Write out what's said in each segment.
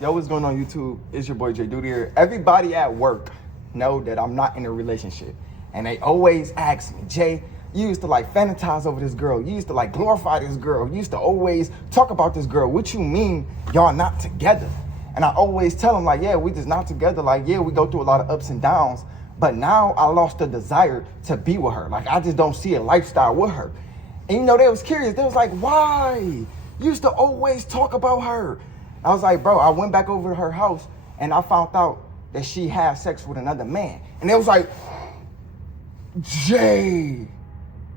Yo, what's going on YouTube? It's your boy Jayyduty here. Everybody at work know that I'm not in a relationship. And they always ask me, Jay, you used to like fantasize over this girl. You used to like glorify this girl. You used to always talk about this girl. What you mean y'all not together? And I always tell them like, yeah, we just not together. Like, yeah, we go through a lot of ups and downs. But now I lost the desire to be with her. Like, I just don't see a lifestyle with her. And you know, they was curious. They was like, why? You used to always talk about her. I was like, bro, I went back over to her house and I found out that she had sex with another man. And it was like, Jay,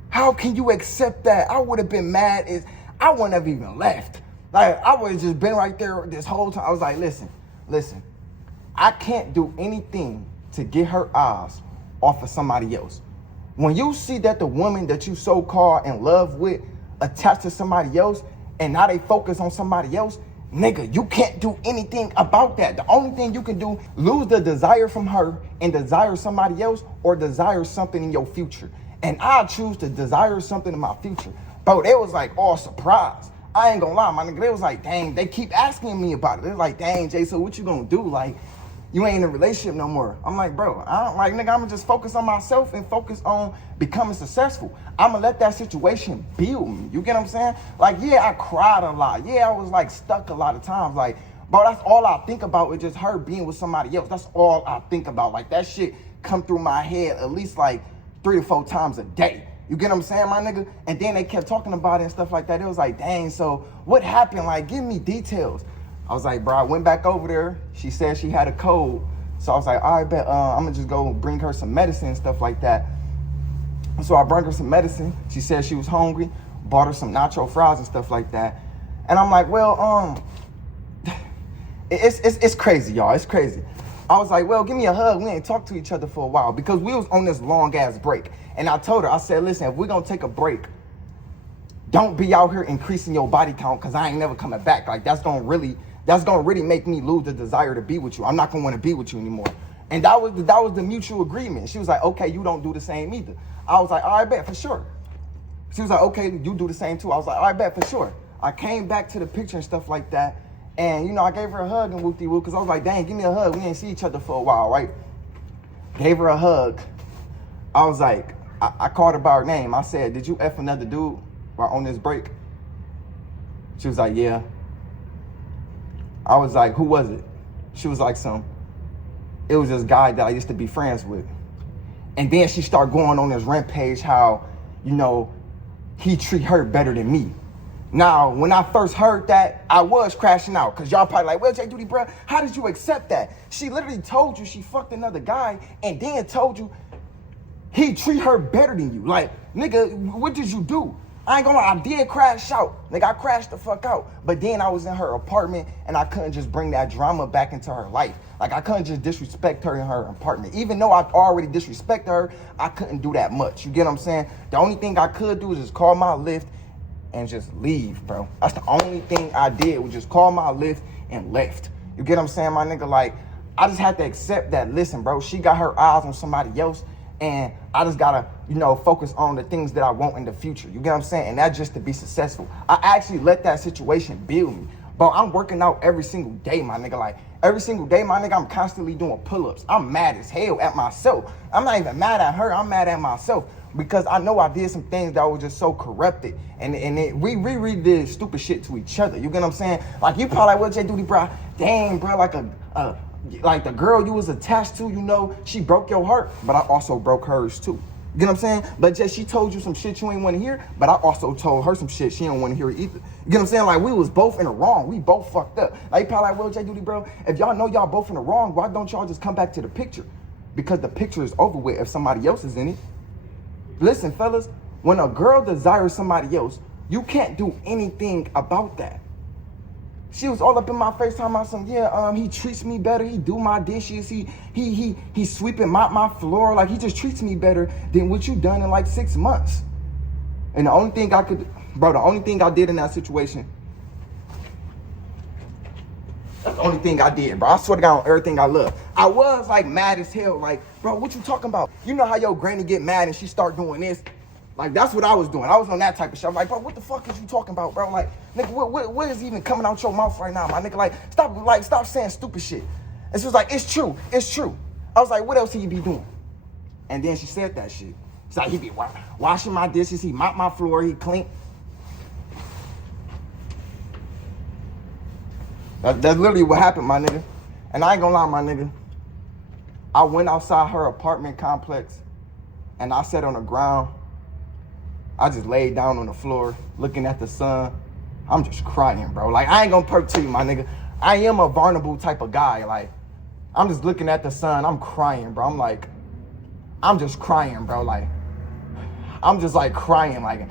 how can you accept that? I would have been mad as I wouldn't have even left. Like, I would have just been right there this whole time. I was like, listen, I can't do anything to get her eyes off of somebody else. When you see that the woman that you so-called in love with attached to somebody else and now they focus on somebody else, nigga, you can't do anything about that. The only thing you can do, lose the desire from her and desire somebody else or desire something in your future. And I choose to desire something in my future. Bro, they was like all surprised. I ain't gonna lie, my nigga. They was like, dang, they keep asking me about it. They're like, dang, Jay, so what you gonna do? Like, you ain't in a relationship no more. I'm like, bro, I don't like, nigga, I'm gonna just focus on myself and focus on becoming successful. I'm gonna let that situation build me. You get what I'm saying? Like, yeah, I cried a lot. Yeah, I was like stuck a lot of times. Like, bro, that's all I think about is just her being with somebody else. That's all I think about. Like, that shit come through my head at least like 3 to 4 times a day. You get what I'm saying, my nigga? And then they kept talking about it and stuff like that. It was like, dang, so what happened? Like, give me details. I was like, bro, I went back over there. She said she had a cold. So I was like, all right, bet, I'm gonna just go bring her some medicine and stuff like that. So I brought her some medicine. She said she was hungry, bought her some nacho fries and stuff like that. And I'm like, well, it's crazy, y'all, it's crazy. I was like, well, give me a hug. We ain't talked to each other for a while because we was on this long ass break. And I told her, I said, listen, if we're gonna take a break, don't be out here increasing your body count because I ain't never coming back. Like, that's gonna really make me lose the desire to be with you. I'm not gonna want to be with you anymore. And that was the mutual agreement. She was like, okay, you don't do the same either. I was like, all right, bet, for sure. She was like, okay, you do the same too. I was like, all right, bet, for sure. I came back to the picture and stuff like that. And, you know, I gave her a hug and whoop-de-whoop because I was like, dang, give me a hug. We ain't see each other for a while, right? Gave her a hug. I was like, I called her by her name. I said, did you F another dude while on this break? She was like, yeah. I was like, who was it? She was like, it was this guy that I used to be friends with. And then she started going on this rampage how, you know, he treat her better than me. Now, when I first heard that, I was crashing out because y'all probably like, well, Jayyduty, bro, how did you accept that? She literally told you she fucked another guy and then told you he treat her better than you. Like, nigga, what did you do? I ain't gonna lie, I did crash out. Nigga, I crashed the fuck out. But then I was in her apartment and I couldn't just bring that drama back into her life. Like, I couldn't just disrespect her in her apartment. Even though I already disrespected her, I couldn't do that much. You get what I'm saying? The only thing I could do is just call my Lyft and just leave, bro. That's the only thing I did was just call my Lyft and left. You get what I'm saying, my nigga? Like, I just had to accept that, listen, bro, she got her eyes on somebody else and I just gotta, you know, focus on the things that I want in the future. You get what I'm saying? And that's just to be successful. I actually let that situation build me. Bro, I'm working out every single day, my nigga. Like, every single day, my nigga, I'm constantly doing pull-ups. I'm mad as hell at myself. I'm not even mad at her. I'm mad at myself because I know I did some things that were just so corrupted. And we did stupid shit to each other. You get what I'm saying? Like, you probably like, well, Jayyduty, bro, dang, bro, like the girl you was attached to, you know, she broke your heart, but I also broke hers too. You get what I'm saying? But just she told you some shit you ain't want to hear, but I also told her some shit she don't want to hear either. You get what I'm saying? Like, we was both in the wrong. We both fucked up. Like, you probably like, well, Jayyduty, bro, if y'all know y'all both in the wrong, why don't y'all just come back to the picture? Because the picture is over with if somebody else is in it. Listen, fellas, when a girl desires somebody else, you can't do anything about that. She was all up in my face talking about some, yeah, he treats me better. He do my dishes. He sweeping my floor. Like, he just treats me better than what you done in like 6 months. And the only thing I did in that situation, that's the only thing I did, bro. I swear to God on everything I love. I was like mad as hell. Like, bro, what you talking about? You know how your granny get mad and she start doing this? Like, that's what I was doing. I was on that type of shit. I'm like, bro, what the fuck is you talking about, bro? Like, nigga, what is even coming out your mouth right now, my nigga? Stop saying stupid shit. And she was like, it's true. I was like, what else he be doing? And then she said that shit. She's like, he be washing my dishes, he mop my floor, he clean. That's literally what happened, my nigga. And I ain't gonna lie, my nigga. I went outside her apartment complex and I sat on the ground. I just laid down on the floor looking at the sun. I'm just crying, bro. Like, I ain't gonna perk to you, my nigga. I am a vulnerable type of guy. Like, I'm just looking at the sun. I'm crying, bro. I'm just crying, bro. Like, I'm just like crying. Like,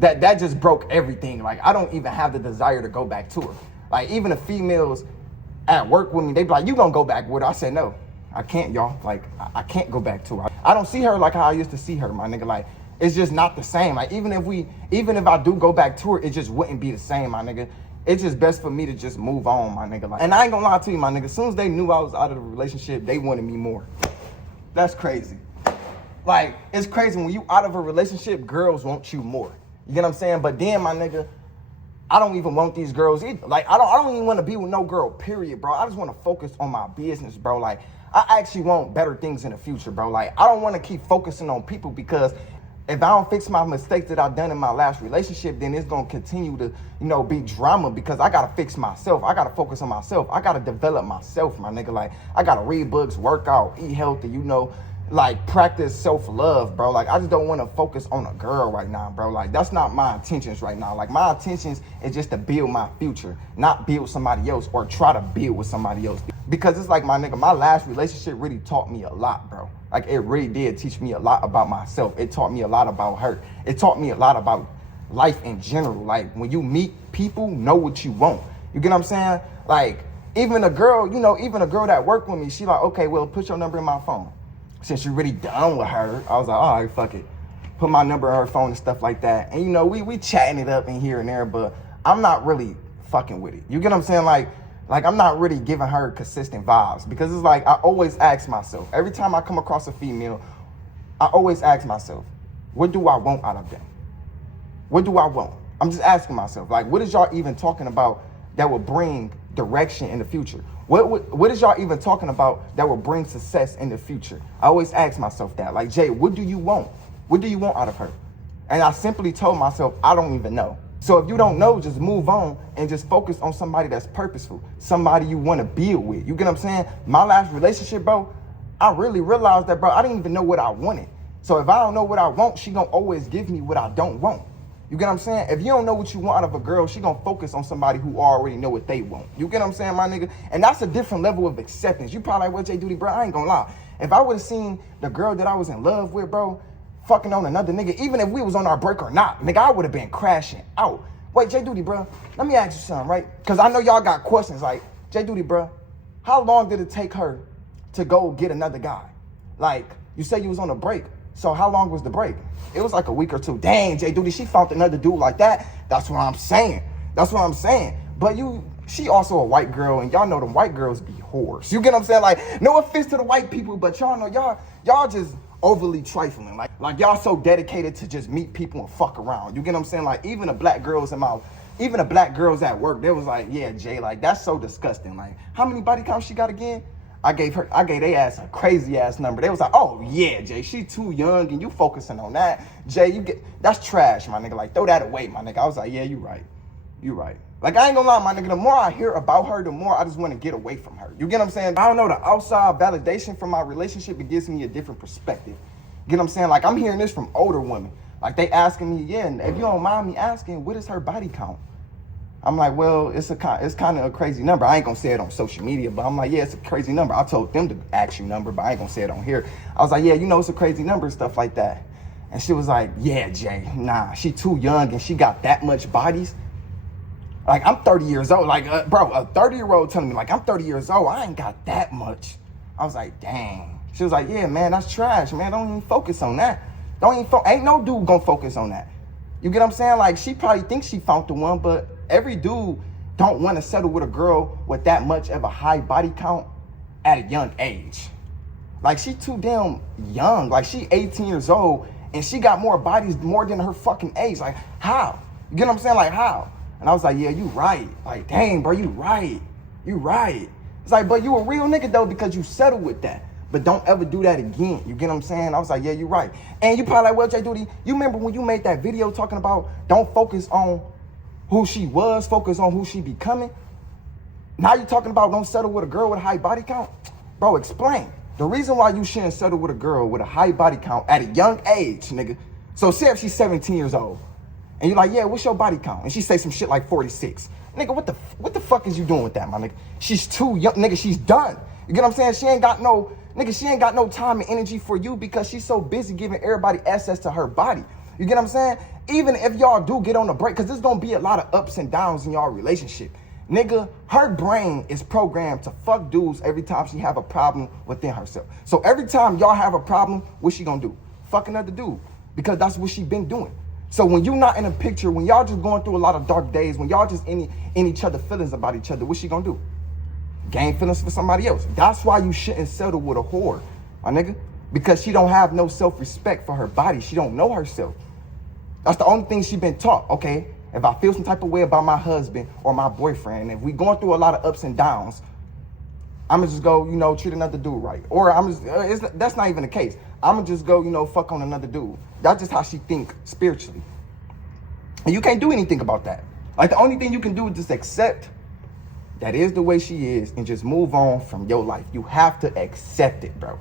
that just broke everything. Like, I don't even have the desire to go back to her. Like, even the females at work with me, they be like, you gonna go back with her? I said, no, I can't, y'all. Like, I can't go back to her. I don't see her like how I used to see her, my nigga. Like, it's just not the same. Like, even if I do go back to her, it just wouldn't be the same, my nigga. It's just best for me to just move on, my nigga. Like, and I ain't gonna lie to you, my nigga. As soon as they knew I was out of the relationship, they wanted me more. That's crazy. Like, it's crazy when you out of a relationship, girls want you more. You get what I'm saying? But then, my nigga, I don't even want these girls either. Like, I don't even want to be with no girl, period, bro. I just want to focus on my business, bro. Like, I actually want better things in the future, bro. Like, I don't want to keep focusing on people because if I don't fix my mistakes that I've done in my last relationship, then it's going to continue to, be drama because I got to fix myself. I got to focus on myself. I got to develop myself, my nigga. Like, I got to read books, work out, eat healthy, like, practice self-love, bro. Like, I just don't want to focus on a girl right now, bro. Like, that's not my intentions right now. Like, my intentions is just to build my future, not build somebody else or try to build with somebody else. Because it's like, my nigga, my last relationship really taught me a lot, bro. Like, it really did teach me a lot about myself. It taught me a lot about her. It taught me a lot about life in general. Like, when you meet people, know what you want. You get what I'm saying? Like, even a girl that worked with me, she like, okay, well, put your number in my phone. Since you're really done with her, I was like, all right, fuck it. Put my number on her phone and stuff like that. And, we chatting it up in here and there, but I'm not really fucking with it. You get what I'm saying? Like I'm not really giving her consistent vibes because it's like I always ask myself, every time I come across a female, I always ask myself, what do I want out of them? What do I want? I'm just asking myself, like, what is y'all even talking about that will bring direction in the future? What is y'all even talking about that will bring success in the future? I always ask myself that. Like, Jay, what do you want? What do you want out of her? And I simply told myself, I don't even know. So if you don't know, just move on and just focus on somebody that's purposeful, somebody you want to build with. You get what I'm saying? My last relationship, bro, I really realized that, bro, I didn't even know what I wanted. So if I don't know what I want, she gonna always give me what I don't want. You get what I'm saying? If you don't know what you want out of a girl, she gonna focus on somebody who already know what they want. You get what I'm saying, my nigga? And that's a different level of acceptance. You probably like, well, Jayyduty, bro, I ain't gonna lie. If I would have seen the girl that I was in love with, bro, fucking on another nigga, even if we was on our break or not, nigga, I would have been crashing out. Wait, Jayyduty, bro, let me ask you something, right? Because I know y'all got questions like, Jayyduty, bro, how long did it take her to go get another guy? Like, you say you was on a break. So how long was the break? It was like a week or two. Dang, Jayyduty, she found another dude like that. That's what I'm saying. But she also a white girl, and y'all know them white girls be whores. You get what I'm saying? Like, no offense to the white people, but y'all know y'all just overly trifling. Like y'all so dedicated to just meet people and fuck around. You get what I'm saying? Like, even the black girls at work, they was like, yeah, Jay, like, that's so disgusting. Like, how many body counts she got again? I gave their ass a crazy ass number. They was like, oh yeah, Jay, she too young and you focusing on that. Jay, that's trash, my nigga. Like, throw that away, my nigga. I was like, yeah, you right. Like, I ain't gonna lie, my nigga, the more I hear about her, the more I just want to get away from her. You get what I'm saying? I don't know, the outside validation from my relationship, it gives me a different perspective. You get what I'm saying? Like, I'm hearing this from older women. Like, they asking me, yeah, if you don't mind me asking, what is her body count? I'm like, well, it's kind of a crazy number. I ain't gonna say it on social media, but I'm like, yeah, it's a crazy number. I told them to ask you number, but I ain't gonna say it on here. I was like, yeah, it's a crazy number and stuff like that. And she was like, yeah, Jay, nah, she too young and she got that much bodies. Like, I'm 30 years old. Like, bro, a 30-year-old telling me, like, I'm 30 years old. I ain't got that much. I was like, dang. She was like, yeah, man, that's trash, man. Don't even focus on that. Ain't no dude gonna focus on that. You get what I'm saying? Like, she probably thinks she found the one, but every dude don't want to settle with a girl with that much of a high body count at a young age. Like, she too damn young. Like, she 18 years old And she got more bodies more than her fucking age. Like, how? You get what I'm saying? Like, how? And I was like, yeah, you right. Like, dang, bro, you right. You right. It's like, but you a real nigga, though, because you settled with that. But don't ever do that again. You get what I'm saying? I was like, yeah, you right. And you probably like, well, Jayyduty, you remember when you made that video talking about don't focus on who she was, focus on who she becoming? Now you're talking about don't settle with a girl with a high body count? Bro, explain. The reason why you shouldn't settle with a girl with a high body count at a young age, nigga. So say if she's 17 years old, and you're like, yeah, what's your body count? And she say some shit like 46. Nigga, what the fuck is you doing with that, my nigga? She's too young, nigga, she's done. You get what I'm saying? She ain't got no time and energy for you because she's so busy giving everybody access to her body. You get what I'm saying? Even if y'all do get on a break, because there's gonna be a lot of ups and downs in y'all relationship. Nigga, her brain is programmed to fuck dudes every time she have a problem within herself. So every time y'all have a problem, what she gonna do? Fuck another dude. Because that's what she been doing. So when you not in a picture, when y'all just going through a lot of dark days, when y'all just in each other feelings about each other, what she gonna do? Gain feelings for somebody else. That's why you shouldn't settle with a whore, my nigga. Because she don't have no self-respect for her body. She don't know herself. That's the only thing she been taught. Okay, if I feel some type of way about my husband or my boyfriend, if we going through a lot of ups and downs, I'm gonna just go, treat another dude right. Or that's not even the case. I'm gonna just go, fuck on another dude. That's just how she think spiritually. And you can't do anything about that. Like, the only thing you can do is just accept that is the way she is and just move on from your life. You have to accept it, bro.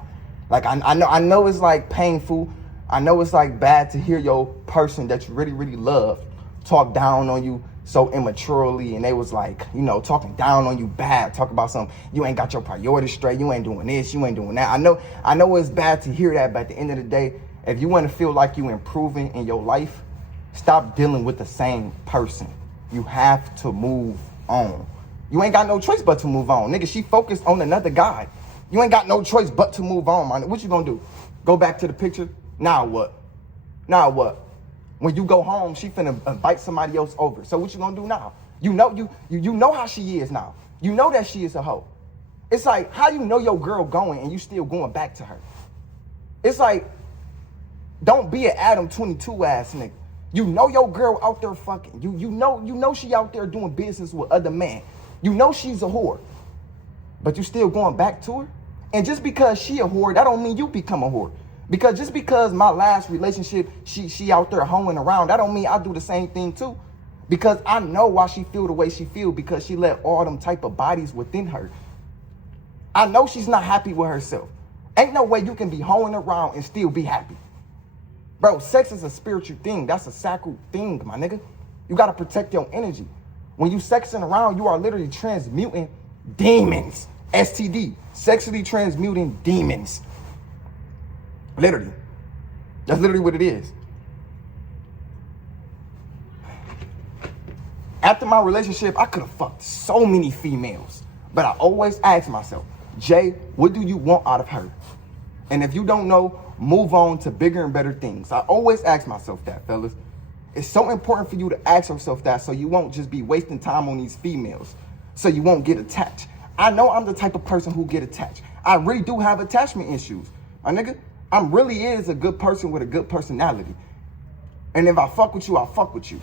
Like, I know it's like painful. I know it's like bad to hear your person that you really, really love talk down on you so immaturely, and they was like, talking down on you bad, talk about something, you ain't got your priorities straight, you ain't doing this, you ain't doing that. I know it's bad to hear that, but at the end of the day, if you want to feel like you improving in your life, stop dealing with the same person. You have to move on. You ain't got no choice but to move on. Nigga, she focused on another guy. You ain't got no choice but to move on, man. What you gonna do? Go back to the picture? Now what? Now what? When you go home, she finna invite somebody else over. So what you gonna do now? You know how she is now. You know that she is a hoe. It's like, how you know your girl going and you still going back to her? It's like, don't be an Adam 22 ass nigga. You know your girl out there fucking. You know she out there doing business with other men. You know she's a whore. But you still going back to her? And just because she a whore, that don't mean you become a whore. Because just because my last relationship, she out there hoeing around, that don't mean I do the same thing too. Because I know why she feel the way she feel, because she let all them type of bodies within her. I know she's not happy with herself. Ain't no way you can be hoeing around and still be happy. Bro, sex is a spiritual thing. That's a sacred thing, my nigga. You gotta protect your energy. When you sexing around, you are literally transmuting demons. STD, sexually transmuting demons. Literally. That's literally what it is. After my relationship, I could have fucked so many females. But I always ask myself, Jay, what do you want out of her? And if you don't know, move on to bigger and better things. I always ask myself that, fellas. It's so important for you to ask yourself that so you won't just be wasting time on these females. So you won't get attached. I know I'm the type of person who get attached. I really do have attachment issues. My nigga, I'm really is a good person with a good personality. And if I fuck with you, I fuck with you.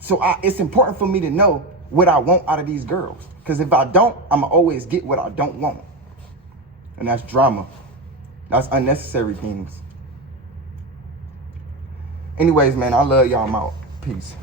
So it's important for me to know what I want out of these girls. Because if I don't, I'ma always get what I don't want. And that's drama. That's unnecessary things. Anyways, man, I love y'all. I'm out. Peace.